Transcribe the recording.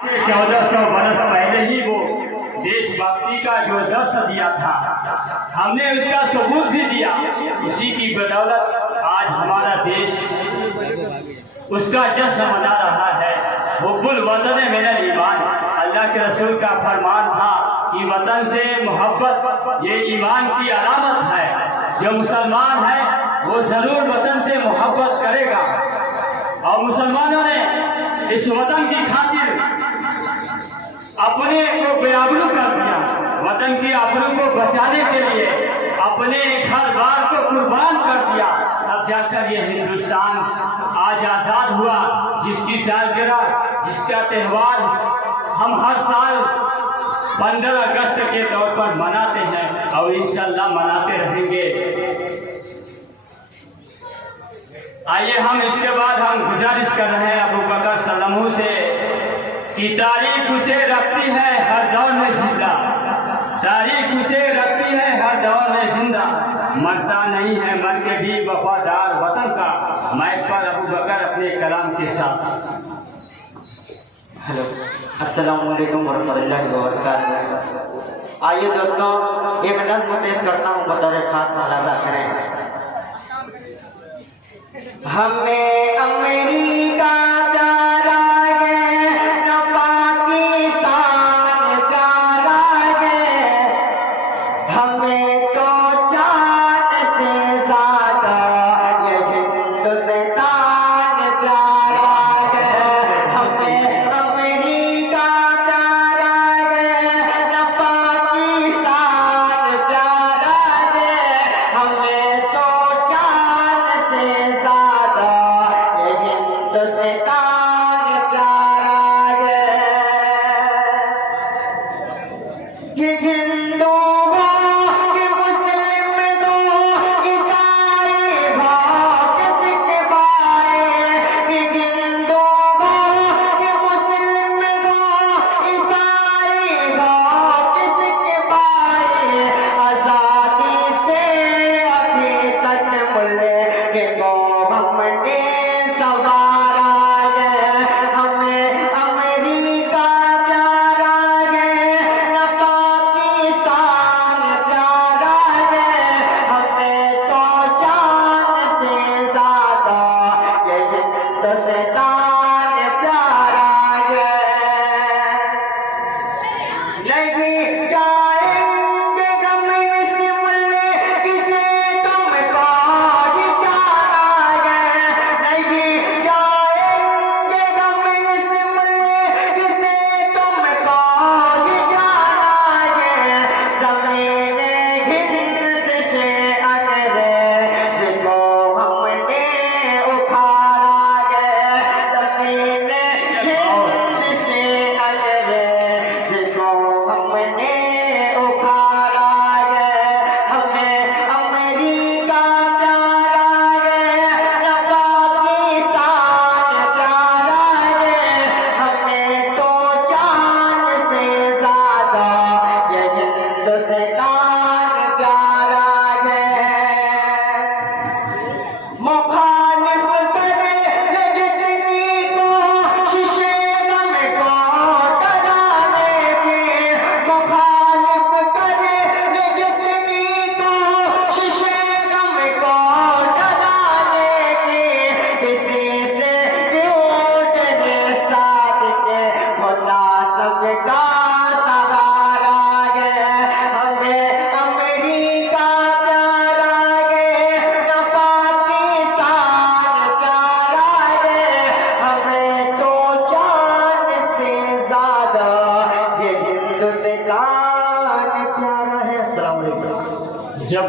1400 बरस पहले ही वो देशभक्ति का जो दर्श दिया था, हमने उसका सबूत भी दिया। इसी की बदौलत आज हमारा देश उसका जश्न मना रहा है। हुब्बुल वतन मिनल ईमान, अल्लाह के रसूल का फरमान था कि वतन से मोहब्बत ये ईमान की अलामत है। जो मुसलमान है वो जरूर वतन से मोहब्बत करेगा। और मुसलमानों ने इस वतन की खातिर अपने को बेआबरू कर दिया। वतन की आबरू को बचाने के लिए अपने घर बार को कुर्बान कर दिया। अब जाकर ये हिंदुस्तान आज आज़ाद हुआ, जिसकी सालगिरह, जिसका त्यौहार हम हर साल 15 अगस्त के तौर पर मनाते हैं और इंशाअल्लाह मनाते रहेंगे। आइए हम इसके बाद हम गुजारिश कर रहे हैं अबू बकर सल्लमू से कि तारीख उसे रखती है हर दौर में जिंदा, तारीख उसे रखती है हर दौर में जिंदा, मरता नहीं है मर के भी वफादार वतन का। माइक पर अबू बकर अपने कलाम के साथ। हेलो, अस्सलाम वालेकुम वरहमतुल्लाहि वबरकातुहू। आइए दोस्तों, एक नज़्म पेश करता हूँ, बतौर खास मुलाजा करें। हमें अमेरिका प्यारा है, न पाकिस्तान प्यारा है, हमें तो जान से ज्यादा ये हिंदुस्तान प्यारा है। हमें अमेरिका प्यारा है, न पाकिस्तान प्यारा है, हमें तो जान से कि हिंदू हो कि मुस्लिम हो, ईसाई हो किसके भाई, कि हिंदू हो कि मुस्लिम हो, ईसाई हो किसके भाई, आजादी से अभी तक मुल्क को हमने सवारा है। हमें अमेरिका प्यारा है, न पाकिस्तान प्यारा है, हमें तो जान से ज्यादा ये हिंदुस्तान प्यारा है। नहीं जाएंगे हम इस मुल्क से तुमको ही जाना है, नहीं जाएंगे हम इस मुल्क से तुमको ही जाना है। ज़मीने हिंद से अंग्रेज़ को हमने उखाड़ा है, ज़मीने हिंद से अंग्रेज़ को हमने उखाड़ा है। हमें अमेरिका प्यारा है, न पाकिस्तान प्यारा है, हमें तो जान से ज्यादा ये हिंदुस्तान प्यारा है। मुखालिफ करे जितनी कोशिश गम को डराने की, मुखालिफ करे जितनी कोशिश गम को डराने की, किसी से क्यों डरे साथ के खुदा सबका सहारा है। हमें अमेरिका प्यारा है, न पाकिस्तान प्यारा है, हमें तो जान से ज्यादा ये हिंदुस्तान प्यारा है। अस्सलाम वालेकुम। जब